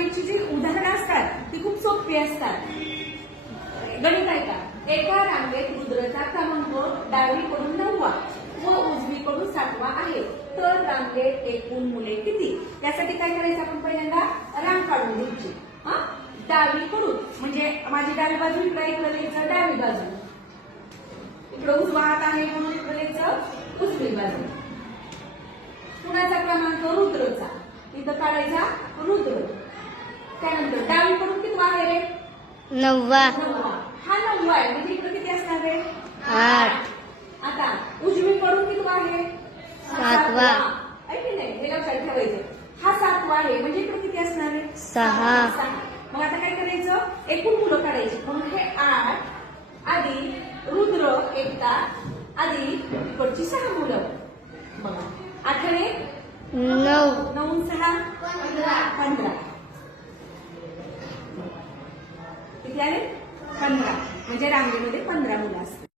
रांगेची जी उदाहरणं असतात ती खूप सोपी असतात. गणित आहे का? एका रांगेत रुद्रचा क्रमांक डावीकडून 9वा व उजवीकडून 7वा आहे, तर रांगेत एकूण मुले किती? यासाठी काय करायचं आपण? पहिल्यांदा रांग काढून घ्यायची. डावीकडून म्हणजे माझी डावी बाजू इकडे, इकडे लिहायचं डावी बाजू, इकडे उजवा हात आहे म्हणून इकडे लिहायचं उजवी बाजू. कुणाचा क्रमांक? रुद्रचा. इथं काढायचा रुद्र. त्यानंतर डावीकडून किती आहे रे? 9वा. 9वा. हा 9वा आहे म्हणजे इकडे किती असणार आहे? 8. आता उजवीकडून किती आहे? 7वा. आहे की नाही? हे लक्षात ठेवायचं. हा 7वा आहे म्हणजे इकडे किती असणार आहे? 6. मग आता काय करायचं? एकूण मुलं काढायची. म्हणून हे 8 आधी रुद्र एकटा आधी इकडची 6 मुलं. बघा 8 ने 9. 9 6 15. किती आले? 15. म्हणजे रांगेमध्ये 15 मुलं असतात.